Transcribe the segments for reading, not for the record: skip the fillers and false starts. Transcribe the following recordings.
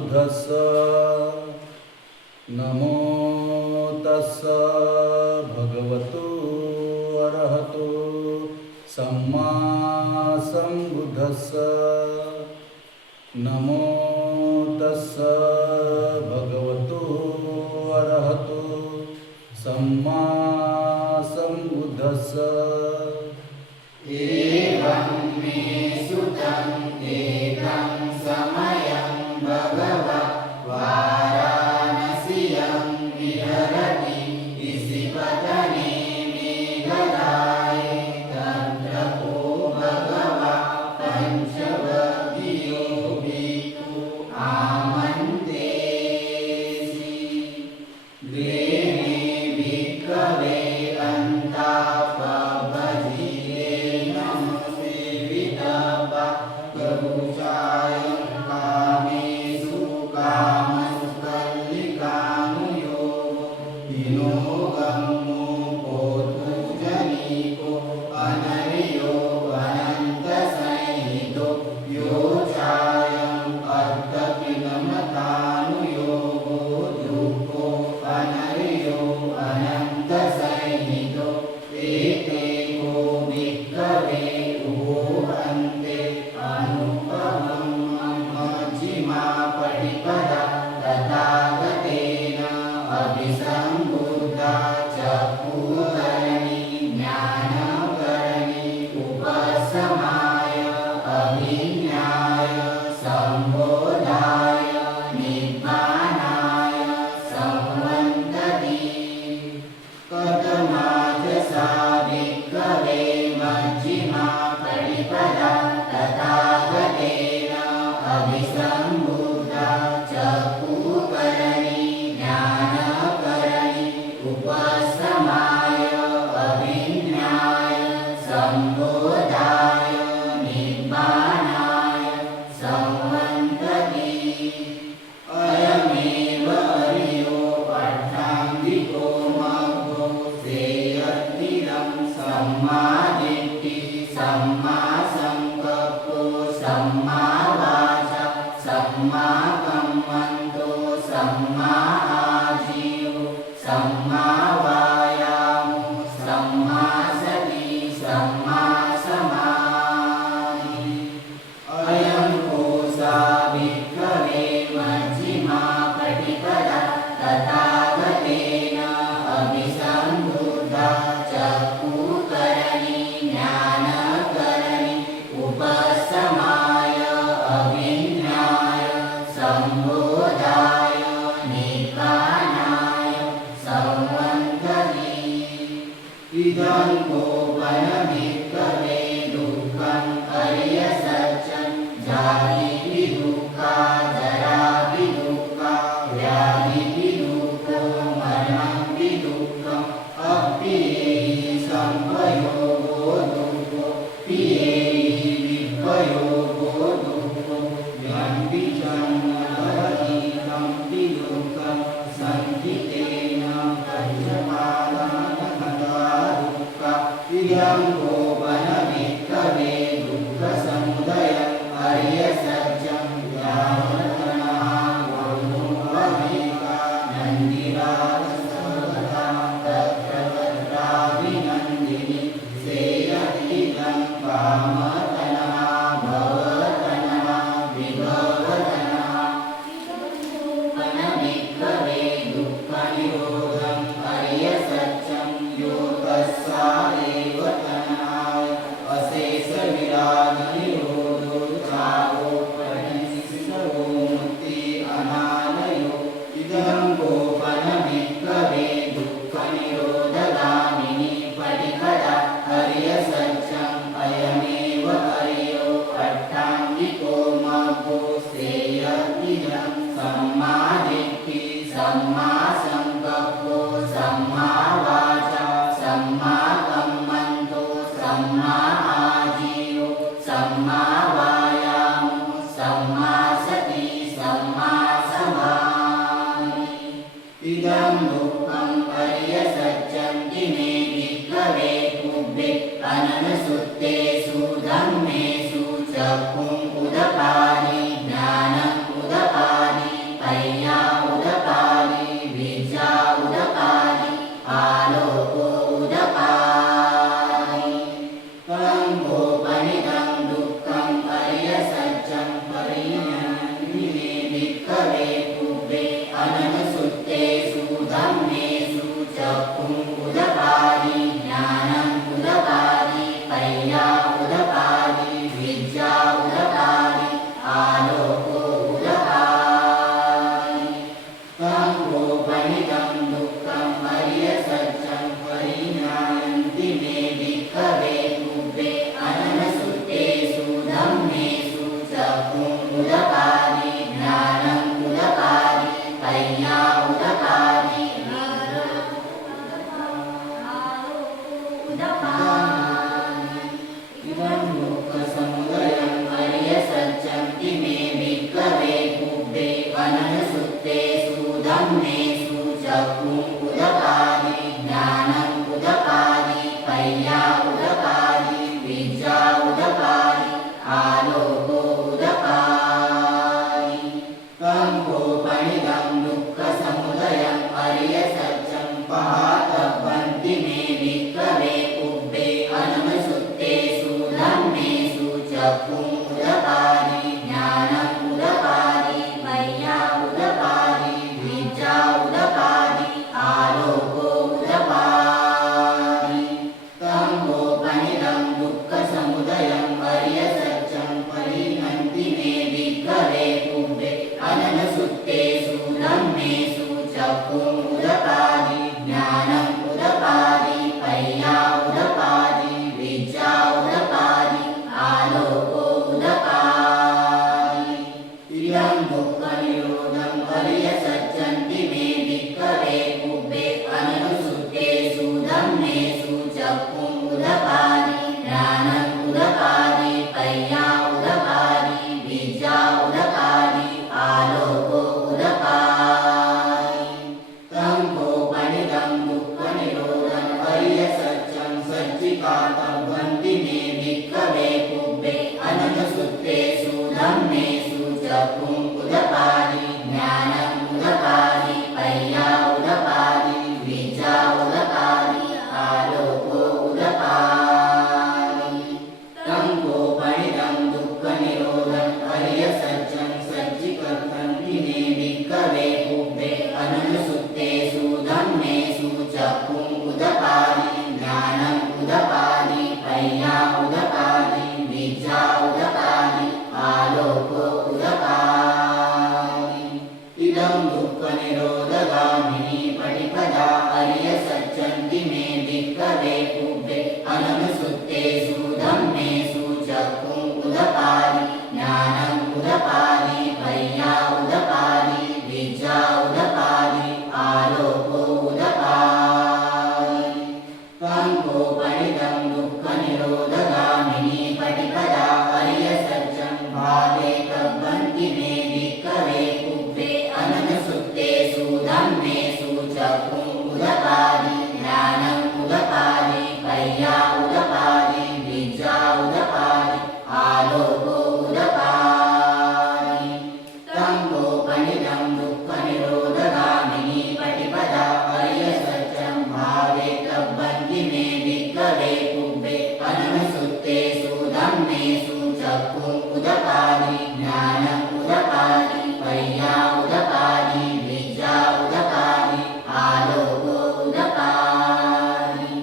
बुद्धस्स नमो तस्स भगवतो अरहतो सम्मा सम्बुद्धस्स नमो तस्स भगवतो अरहतो सम्मा सम्बुद्धस्स एवं मे सुतं एकं समयं भगवत् वाराणस्यां विहरति ऋषिपतने मेघराये तत्रको भगवत् पञ्चवद्यो भिक्खु आमन्त्रेसि गृहे भिक्खवे धम्मेषु चक्कुं उदपादि ज्ञानं उदपादि पय्या उदपादि विद्या उदपादि आलोको उदपादि तं गोपनितं दुःखं हर्यसत्यं परिज्ञायन्ति मे भिक्खवे कुब्बे अननसुत्तेषु धम्मेषु चक्षुं उदपादि ज्ञानं उदपादि पय्या उदपादि इदं दुःखसमुदयं हर्यसत्यन्ति मे भिक्खवे कुब्बे अननसुत्तेषु धम्मेषु चक्षुं उदपादि ज्ञानं उदपादि पय्या उदपादि विद्या उदपादि आलोको उदपादि तं गोपनिदं दुःखसमुदयं हर्यसत्यं पहातभन्ति मे भिक्खवे कुब्बे अननसुत्तेषु धम्मेषु चक्षुं उदपादि ज्ञानं उदपादि पय्या उदपादि विद्या उदपादि आलोको उदपादि तं गोपनिदं दुःखसमुदयं हर्यसत्यं परिहन्ति मे भिक्खवे कुब्बे अननसुत्तेषु धम्मेषु चक्षुं उदपादि ज्ञानं उदपादि पय्या उदपादि विद्या उदपादि आलोको उदपादि इदं दुःखनिरोधं हर्यसत्यन्ति मे भिक्खवे कुब्बे अननसुत्तेषु धम्मेषु चक्षुं उदपादि ज्ञानं उदपादि पय्या उदपादि विद्या उदपादि आलोको उदपादि तं गोपनिदं दुःखनिरोधं हर्यसत्यं सज्जिकातभन्ति मे भिक्खवे कुब्बे अननसुत्तेषु धम्मेषु चक्षुं उदपादि ज्ञानं उदपादि पय्या उदपादि विद्या उदपादि आलोको उदपादि तं गोपनिदं दुःखनिरोधं हर्यसत्यं सज्जिकर्तन्ति मे भिक्खवे कुब्बे अननसुत्तेषु धम्मेषु चक्षुं उदपादि ज्ञानं उदपादि पय्या उदपादि विद्या उदपादि आलोको उदपादि इदं दुःखनिरोधगामिनी पटिपदा हर्यसत्यन्ति मे भिक्खवे कुब्बे अननसुत्तेषु धम्मेषु चक्षुं उदपादि ज्ञानं उदपादि पय्या उदपादि विद्या उदपादि आलोको उदपादि तं गोपनिदं दुःखनिरोधगामिनी पटिपदा हर्यसत्यं भावे तभन्ति मे भिक्खवे कुब्बे अननसुत्तेषु धम्मेषु चक्षुं उदपादि ज्ञानं उदपादि पय्या उदपादि विद्या उदपादि आलोको उदपादि तं गोपनिदं दुःखनिरोधगामिनी पटिपदा हर्यसत्यं भावे तभन्ति मे भिक्खवे कुब्बे अननसुत्तेषु धम्मेषु चक्षुं उदपादि ज्ञानं उदपादि पय्या उदपादि विद्या उदपादि आलोको उदपादि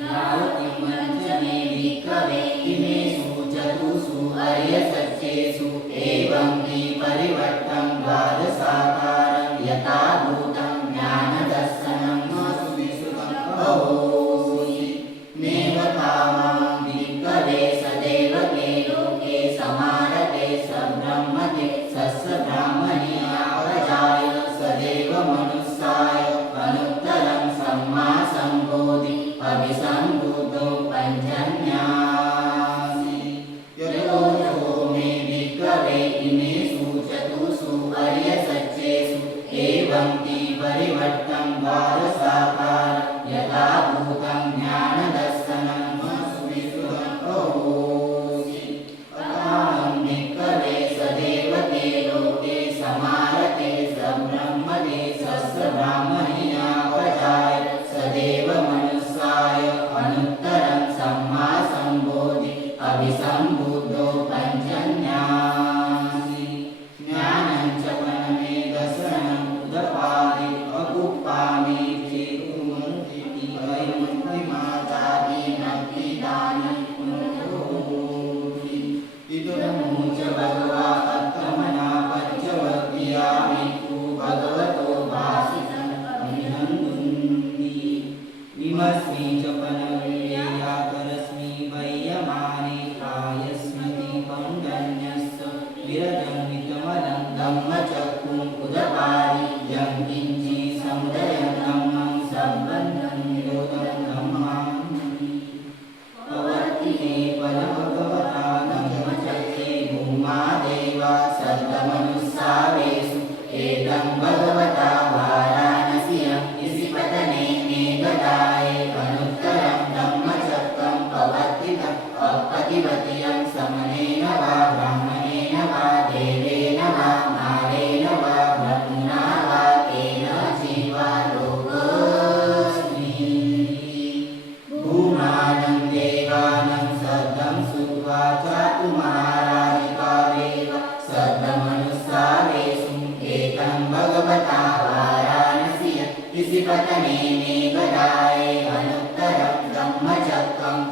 यावति पञ्चमे भिक्खवे इमेषु चतुषु हर्यसत्येषु एवं हि परिवर्तं द्वादशाकारं यथा भूतं ज्ञानदर्शनं सुविश्रुतं करोसि नैव तावां भिक्खवे सदेवके लोके समारते सब्रह्मते सस्य ब्राह्मणीया प्रजाय सदेव मनुष्याय अनुत्तरं सम्मा सम्बोधि अभिसम्बुद्धो पञ्चन्यासि यतोऽथो मे भिक्खवे इमेषु चतुषु हर्यसत्येषु एवं हि परिवर्तं द्वादशाकारं यथा भूतं ज्ञानदर्शनं सुविश्रुतं करोसि अतां भिक्खवे सदेवके लोके समारते सब्रह्मते सस्य ब्राह्मणीया प्रजाय सदेव मनुष्याय अनुत्तरं सम्मा सम्बोधि अभिसम्बुद्धो पञ्चन्यासि ज्ञानं च मनमे दर्शनं उदपादि अकुप्पामि चेतुमन्ति अयं मातादि नक्तिदानि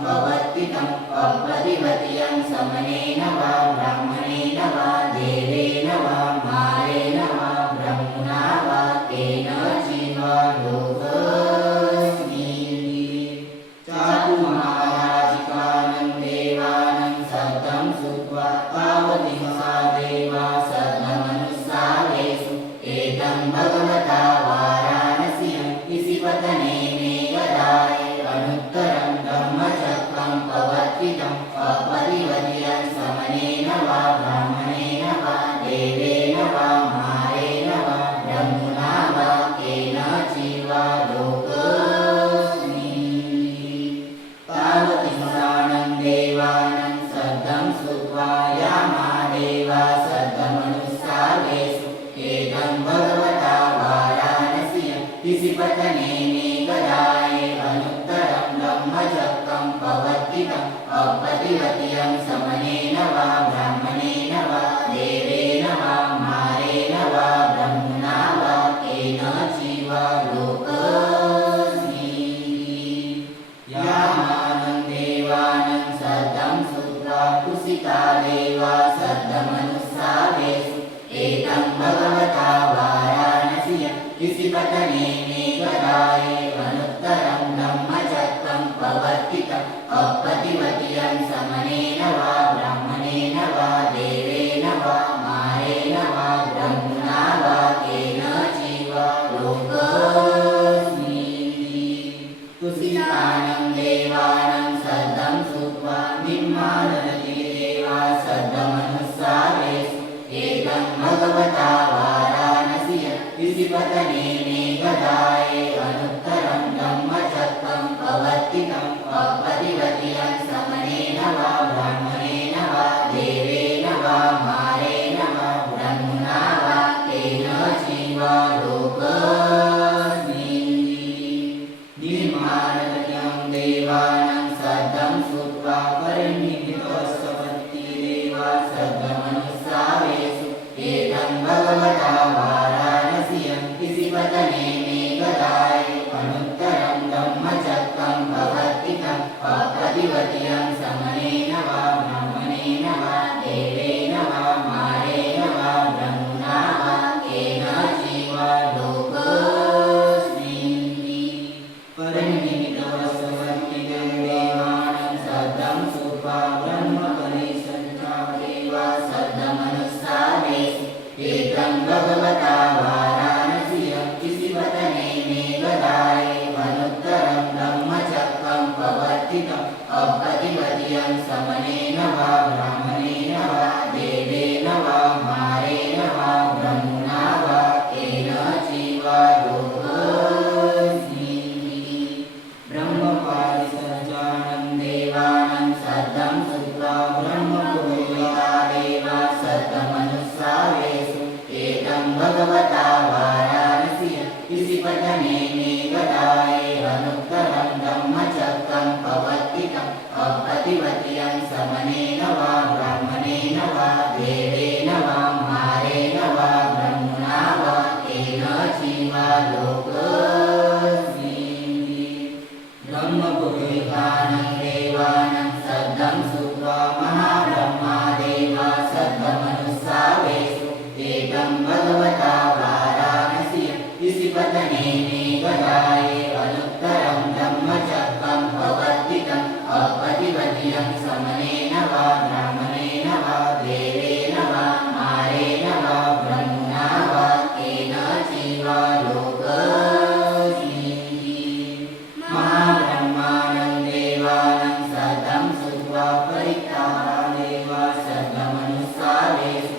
प्रवर्तितम् अप्रतिपत्यं समनेन वा ब्राह्मणेन वा देवेन वा मारेण वा ब्रह्मणा वा केनचिवा लोकस्मिन् चाकुमाराजिकानं देवानं सद्दं श्रुत्वा तावति सा देवा सद्दमनुस्सारेषु एतं भगवता वाराणस्यं इसिपतने मेघदाय अनुत्तरं धम्मचक्रं प्रवर्तितम् अपरिवर्त्यं समनेन वा ब्राह्मणेन वा देवेन वा मारेण वा ब्रह्मणा वा केनचिवा लोकस्मिन् तावति स्मराणं देवानं सद्दं श्रुत्वा यामा देवा सद्दमनुस्सारेषु एतं भगवता वाराणस्यं इसिपतने मेघदाय अनुत्तरं धम्मचक्रं प्रवर्तितम् अपरिवर्त्यं समनेन वा ब्राह्मणेन वा देवेन वा मारेण वा ब्रह्मणा वा केनचिवा लोकस्मिन् यामानं देवानं सद्दं श्रुत्वा कुसिता देवा सद्दमनुस्सारेषु एतं भगवता वाराणस्यं इसिपतने मेघदाय अनुत्तरं धम्मचक्रं प्रवर्तितम् अपरिवर्त्यं समनेन वा ब्राह्मणेन वा देवेन वा मारेण वा ब्रह्मणा वा केनचिवा लोकस्मिन् कुसितानं देवानं सद्दं श्रुत्वा निर्माणयति देवा सद्दमनुस्सारेषु एतं भगवता वाराणस्यं इसिपतने मेघदाय अनुत्तरं धम्मचक्रं प्रवर्तितम् अपरिवर्त्यं समनेन वा ब्राह्मणेन वा देवेन वा मारेण वा ब्रह्मणा वा केनचिवा लोकस्मिन् निर्माणयत्यं देवानं सद्दं श्रुत्वा परिनिहितवत्सवती देवा सद्दमनुस्सारेषु एतं भगवता वाराणस्यं इसिपतने मेघदाय अनुत्तरं धम्मचक्रं प्रवर्तितम् अपरिवर्त्यं समनेन वा ब्राह्मणेन वा देवेन वा मारेण वा ब्रह्मणा वा केनचिवा लोकस्मिन् परिनिहितवत्सवतीं देवानं सद्दं श्रुत्वा ब्रह्मपरिसञ्चा देवा सद्दमनुस्सारेषु एतं भगवता वाराणस्यं इसिपतने मेघदाय अनुत्तरं धम्मचक्रं प्रवर्तितम् अपरिवर्त्यं समनेन वा ब्राह्मणेन वा देवेन वा मारेण वा ब्रह्मणा वा केनचिवा लोकस्मिन् ब्रह्मपारिसञ्जानं देवानं सद्दं श्रुत्वा ब्रह्मपुरोहिता देवा सद्दमनुस्सारेषु एतं भगवता वाराणस्यं इसिपतने मेघदाय अनुत्तरं धम्मचक्रं प्रवर्तितम् अपरिवर्त्यं समनेन वा ब्राह्मणेन वा देवेन वा मारेण वा ब्रह्मणा वा केनचिवा लोकस्मिन् ब्रह्मपुरोहितानं देवानं सद्दं श्रुत्वा महाब्रह्मा देवा सद्दमनुस्सारेषु एतं भगवता वाराणस्यं इसिपतने मेघदाय अनुत्तरं धम्मचक्रं प्रवर्तितम् अपरिवर्त्यं समनेन वा ब्राह्मणेन वा देवेन वा मारेण वा ब्रह्मणा वा केनचिवा लोकस्मिन् महाब्रह्मानं देवानं सद्दं श्रुत्वा परित्तारा देवा सद्दमनुस्सारेषु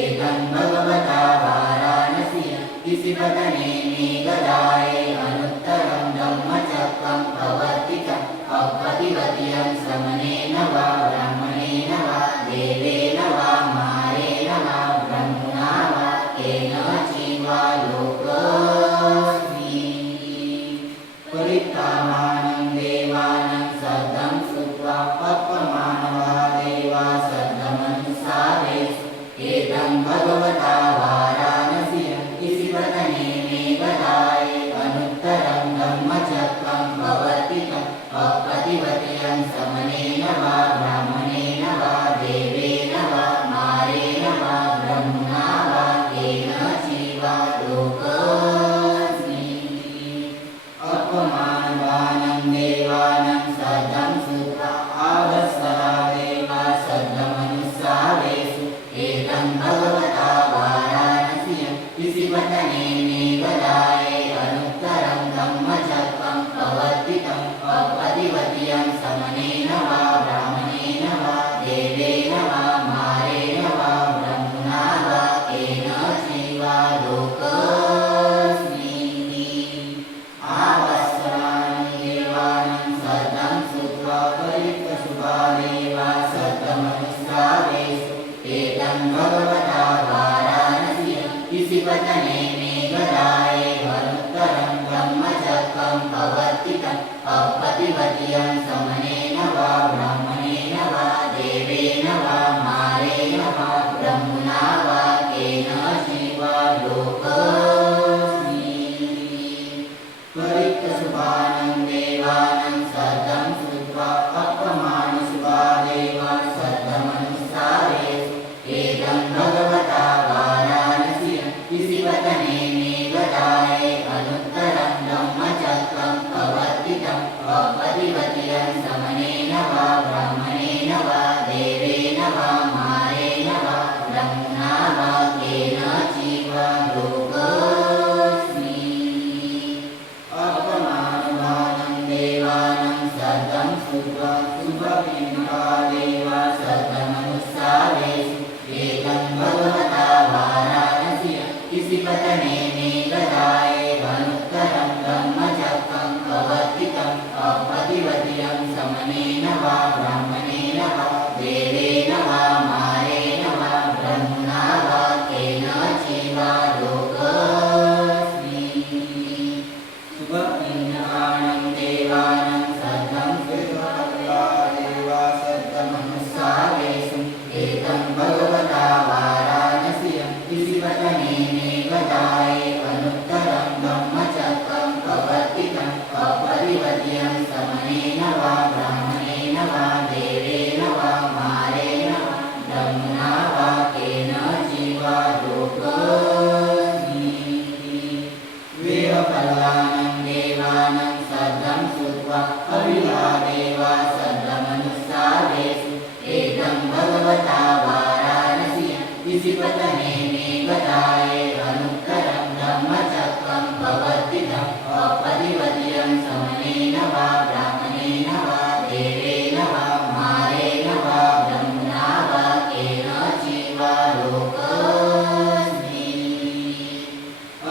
एतं भगवता वाराणस्यं इसिपतने मेघदाय अनुत्तरं धम्मचक्रं प्रवर्तितम् अपरिवर्त्यं समनेन वा ब्राह्मणेन वा देवेन वा मारेण वा ब्रह्मणा वा केनचिवा लोकस्मिन् परित्तामानं देवानं सद्दं श्रुत्वा पप्पमानवा देवा सद्दमनुस्सारेषु एतं भगवता वाराणस्यं इसिपतने मेघदाय अनुत्तरं धम्मचक्रं प्रवर्तितम् अपरिवर्त्यं समनेन वा ब्राह्मणेन वा देवेन वा मारेण वा ब्रह्मणा वा केनचिवा लोकोऽस्मि अपमानवानं देवानं सदं श्रुत्वा आवत्सरा देवा सद्मनुस्सारेषु एतं भगवता वाराणसीयं इसिपतने मेघदाये अनुत्तरं धम्मचक्रं प्रवर्तितं अपदिवतीयं समनेन वा ब्राह्मणेन वा देवेन वा मारेण वा ब्रह्मणा वा केनचिवा लोकोऽस्मि आवत्सराणि देवानं सदं श्रुत्वा परितशुभा देवा सद्मनुस्सारेषु एतं भगवता वाराणसीयं इसिपतने मेघदाये अनुत्तरं धम्मचक्रं प्रवर्तितं अपदिवतीयं समनेन वा ब्राह्मणेन वा देवेन वा मारेण वा ब्रह्मणा वा केनचिवा लोकोऽस्मि परितशुभानं देवानं सदं श्रुत्वा अपमानशुभा देवा सद्मनुस्सारेषु एतं भगवता वाराणसीयं इसिपतने मेघदाये अनुत्तरं धम्मचक्रं प्रवर्तितं अपदिवतीयं समनेन वा ब्राह्मणेन वा देवेन वा मारेण वा ब्रह्मणा वा केनचिवा लोकोऽस्मि अपमानवानं देवानं सदं श्रुत्वा शुभबिम्बा देवा सद्मनुस्सारेषु एतं भगवता वाराणसीयं इसिपतने मेघदाये अनुत्तरं धम्मचक्रं प्रवर्तितं अपदिवतीयं समनेन वा ब्राह्मणेन वा देवेन वा मारेण वा ब्रह्मणा वा केनचिवा लोकोऽस्मि शुभपिण्डकाणं देवानं सदं श्रुत्वा देवा सद्मनुस्सारेषु एतं भगवता वाराणसीयं इसिपतने मेघदाये अनुत्तरं धम्मचक्रं प्रवर्तितं अपदिवतीयं समनेन वा ब्राह्मणेन वा देवेन वा मारेण वा ब्रह्मणा वा केनचिवा लोकोऽस्मि वेदफलानं देवानं सदं श्रुत्वा अविवा देवा सद्मनुस्सारेषु एतं भगवता वाराणसीयं इसिपतने मेघदाये अनुत्तरं धम्मचक्रं प्रवर्तितं अपदिवतीयं समनेन वा ब्राह्मणेन वा देवेन वा मारेण वा ब्रह्मणा वा केनचिवा लोकोऽस्मि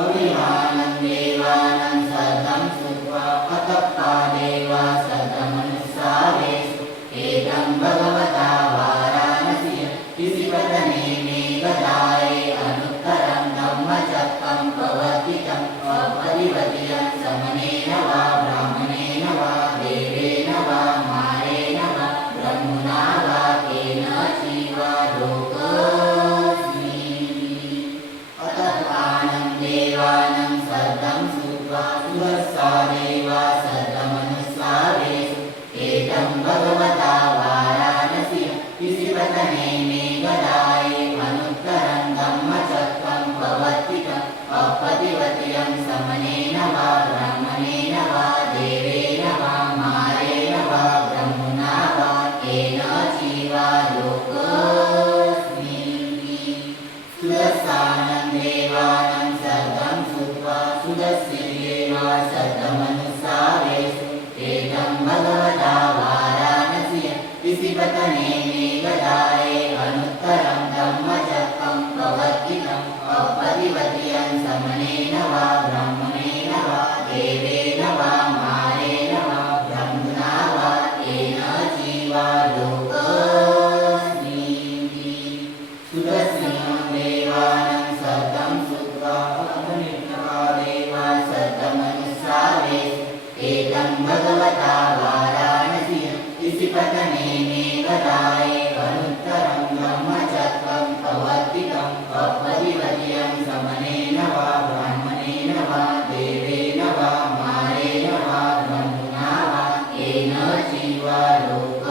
अविवानं देवानं सदं श्रुत्वा अतप्पा देवा सद्मनुस्सारेषु एतं भगवता वाराणसीयं इसिपतने मेघदाये अनुत्तरं धम्मचक्रं प्रवर्तितं अपदिवतीयं समनेन वा ब्राह्मणेन वा देवेन वा मारेण वा ब्रह्मणा वा केनचिवा लोकोऽस्मि अतत्पानं देवानं सदं श्रुत्वा सुहसा देवा सद्मनुस्सारेषु एतं भगवता वाराणसीयं इसिपतने मेघदाये अनुत्तरं धम्मचक्रं प्रवर्तितं अपदिवतीयं समनेन वा ब्राह्मणेन वा देवेन वा मारेण वा ब्रह्मणा वा केनचिवा लोकोऽस्मि सुदस्सानं देवानं सदं श्रुत्वा सुदस्सी देवा सद्मनुस्सारेषु एतं भगवता वाराणसीयं इसिपतने मेघदाये अनुत्तरं धम्मचक्रं प्रवर्तितं अपदिवतीयं समनेन वा ब्राह्मणेन वा देवेन वा मारेण वा ब्रह्मणा वा केनचिवा लोकोऽस्मि सुदस्सिनं देवानं सदं श्रुत्वा अपनिष्ठा देवा सद्मनुस्सारेषु एतं भगवता वाराणसीयं इसिपतने मेघदाये अनुत्तरं धम्मचक्रं प्रवर्तितं अपदिवतीयं समनेन वा ब्राह्मणेन वा देवेन वा मारेण वा ब्रह्मणा वा केनचिवा लोकोऽस्मि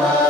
भव